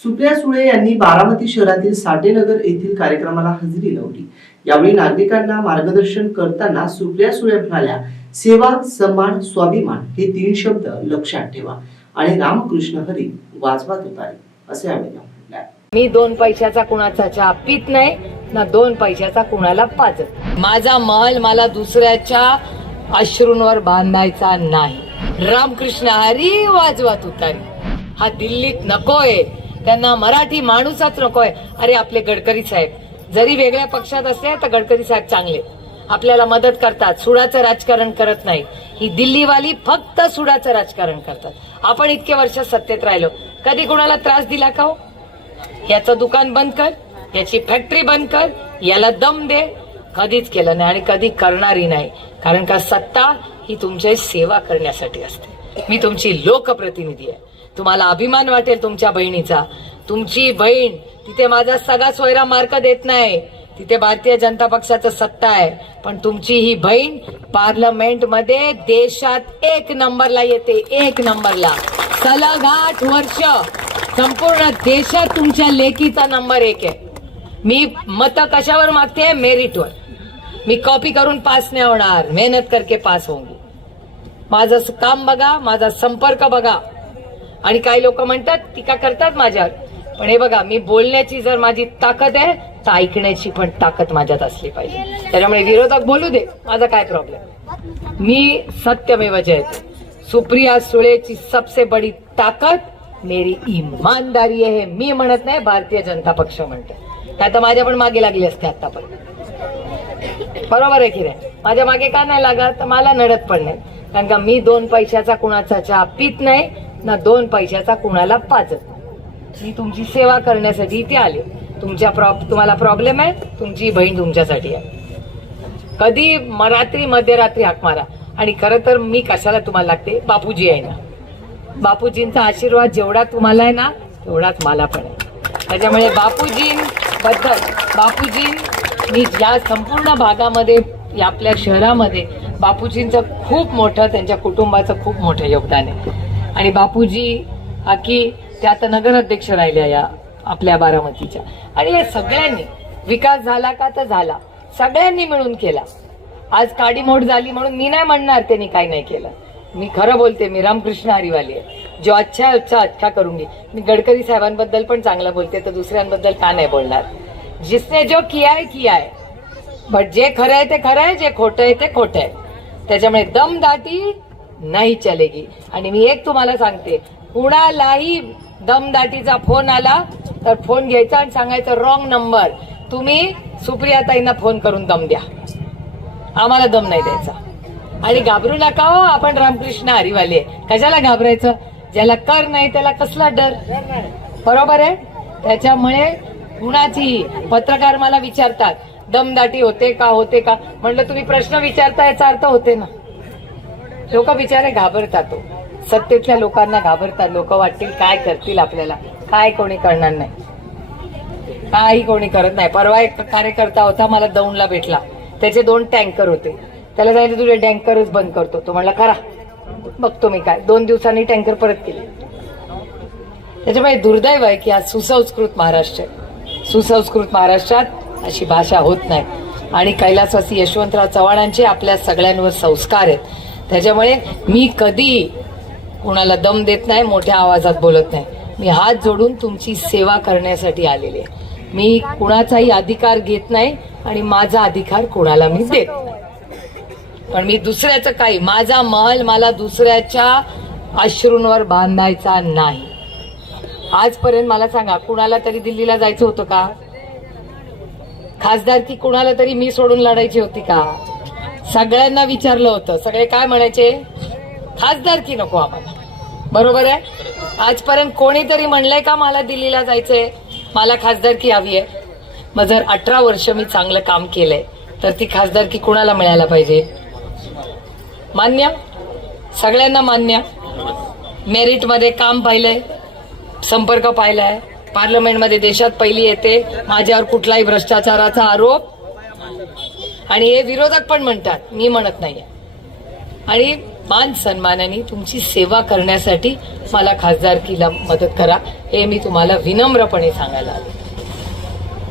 सुप्रिया सुळे यांनी बारामती शहरातील साठेनगर येथील कार्यक्रमाला हजेरी लावली. यावेळी नागरिकांना मार्गदर्शन करताना सुप्रिया सुळे म्हणाल्या सेवा सन्मान स्वाभिमान हे तीन शब्द लक्षात ठेवा आणि रामकृष्ण हरी वाजवा तुतारी असे यावेळी मी दोन पैशाचा कुणाचा चहा पित नाही ना दोन पैशाचा कुणाला पाजत माझा महल मला दुसऱ्याच्या अश्रूंवर बांधायचा नाही. रामकृष्ण हरी वाजवा तुतारी हा दिल्लीत नकोय. त्यांना मराठी माणूसच नकोय. अरे आपले गडकरी साहेब जरी वेगळ्या पक्षात असले तर गडकरी साहेब चांगले. आपल्याला मदत करतात सुडाचं राजकारण करत नाही. ही दिल्लीवाली फक्त सुडाचं राजकारण करतात. आपण इतके वर्ष सत्तेत राहिलो. कधी कोणाला त्रास दिला का हो? याचं दुकान बंद कर याची फॅक्टरी बंद कर याला दम दे. कधीच केलं नाही आणि कधी करणारही नाही. कारण का सत्ता ही तुमची सेवा करण्यासाठी असते. मी तुमची लोकप्रतिनिधी आहे. तुम्हाला अभिमान वाटेल तुमच्या बहिणीचा. तुमची बहीण तिथे माझा सगळा सोयरा मार्क देत नाही. तिथे भारतीय जनता पक्षाचं सत्ता आहे. पण तुमची ही बहीण पार्लमेंटमध्ये देशात एक नंबरला येते एक नंबरला. सलग आठ वर्ष. संपूर्ण देशात तुमच्या लेखीचा नंबर एक आहे. मी मत कशावर मागते? मेरिटवर. मी कॉपी करून पास नाही होणार. मेहनत करके पास होऊन. माझं काम बघा माझा संपर्क बघा. आणि काही लोक म्हणतात टीका करतात माझ्यावर. पण हे बघा मी बोलण्याची जर माझी ताकद आहे तर ऐकण्याची पण ताकद माझ्यात असली पाहिजे. त्याच्यामुळे विरोधक बोलू दे माझा काय प्रॉब्लेम मी सत्यमेव जयते सुप्रिया सुळेची सबसे बडी ताकद मेरी इमानदारी आहे. हे मी म्हणत नाही भारतीय जनता पक्ष म्हणते. नाही तर माझ्या पण मागे लागली असते आतापर्यंत. बरोबर आहे की नाही माझ्या मागे का नाही लागत? तर मला नडत पण नाही. कारण का मी दोन पैशाचा कुणाचा चहा पित नाही ना दोन पैशाचा कुणाला पाजत नाही. मी तुमची सेवा करण्यासाठी इथे आले. तुमच्या प्रॉब तुम्हाला प्रॉब्लेम आहे तुमची बहीण तुमच्यासाठी आहे. कधी म- रात्री मध्यरात्री हाक मारा. आणि खरं तर मी कशाला तुम्हाला लागते? बापूजी आहे ना. बापूजींचा आशीर्वाद जेवढा तुम्हाला आहे ना तेवढाच मला पण आहे. त्याच्यामुळे बापूजींबद्दल बापूजी मी या संपूर्ण भागामध्ये या आपल्या शहरामध्ये बापूजींचं खूप मोठं त्यांच्या कुटुंबाचं खूप मोठं योगदान आहे. आणि बापूजी हा की त्या आता नगराध्यक्ष राहिल्या या आपल्या बारामतीच्या. आणि या सगळ्यांनी विकास झाला का तर झाला. सगळ्यांनी मिळून केला. आज काडीमोड झाली म्हणून मी नाही म्हणणार त्यांनी काही नाही केलं. मी खरं बोलते मी रामकृष्ण हरिवाली आहे. जो अच्छा अच्छा अच्छा अच्छा घे. मी गडकरी साहेबांबद्दल पण चांगलं बोलते तर दुसऱ्यांबद्दल का नाही बोलणार? जिसने जो किया है किया है। बट जे खरं आहे ते खरं आहे जे खोटं आहे ते खोटं आहे त्याच्यामुळे दमदाटी नाही चलेगी. आणि मी एक तुम्हाला सांगते कुणालाही दमदाटीचा फोन आला तर फोन घ्यायचा आणि सांगायचं रॉंग नंबर तुम्ही सुप्रियाताईंना फोन करून दम द्या. आम्हाला दम नाही द्यायचा. आणि घाबरू नका हो आपण रामकृष्ण हरिवाले कशाला घाबरायचं? ज्याला कर नाही त्याला कसला डर? बरोबर आहे? त्याच्यामुळे कुणाचीही पत्रकार मला विचारतात दमदाटी होते का होते का? म्हटलं तुम्ही प्रश्न विचारता याचा अर्थ होते ना. लोक बिचारे घाबरतात तो सत्तेतल्या लोकांना घाबरतात. लोक वाटतील काय करतील आपल्याला? काय कोणी करणार नाही? काही कोणी करत नाही. परवा एक कार्यकर्ता होता मला दौंडला भेटला. त्याचे दोन टँकर होते. त्याला सांगितलं तुझे टँकरच बंद करतो. तो म्हणला करा. बघतो मी काय. दोन दिवसांनी टँकर परत केले. त्याच्यामुळे दुर्दैव आहे की आज सुसंस्कृत महाराष्ट्र आहे. सुसंस्कृत महाराष्ट्रात अशी भाषा होत नाही. आणि कैलासवासी यशवंतराव चव्हाणांचे आपल्या सगळ्यांवर संस्कार आहेत. त्याच्यामुळे मी कधी कुणाला दम देत नाही मोठ्या आवाजात बोलत नाही. मी हात जोडून तुमची सेवा करण्यासाठी आलेली आहे. मी कुणाचाही अधिकार घेत नाही आणि माझा अधिकार कुणाला मी देत नाही. पण मी दुसऱ्याचं काही माझा महल मला दुसऱ्याच्या अश्रूंवर बांधायचा नाही. आजपर्यंत मला सांगा कुणाला तरी दिल्लीला जायचं होतं का? खासदारकी कुणाला तरी मी सोडून लढायची होती का? सगळ्यांना विचारलं होतं. सगळे काय म्हणायचे? खासदारकी नको आम्हाला बरोबर आहे? आजपर्यंत कोणीतरी म्हणलंय का मला दिल्लीला जायचंय? मला खासदारकी हवी आहे. मग जर अठरा वर्ष मी चांगलं काम केलंय तर ती खासदारकी कुणाला मिळायला पाहिजे? मान्य? सगळ्यांना मान्य? मेरिटमध्ये काम पाहिलंय. संपर्क पाहिला आहे पार्लमेंटमध्ये देशात पहिली येते. माझ्यावर कुठलाही भ्रष्टाचाराचा आरोप. आणि हे विरोधक पण म्हणतात. मी म्हणत नाही आणि मान सन्मानाने तुमची सेवा करण्यासाठी मला खासदारकीला मदत करा. हे मी तुम्हाला विनम्रपणे सांगायला आले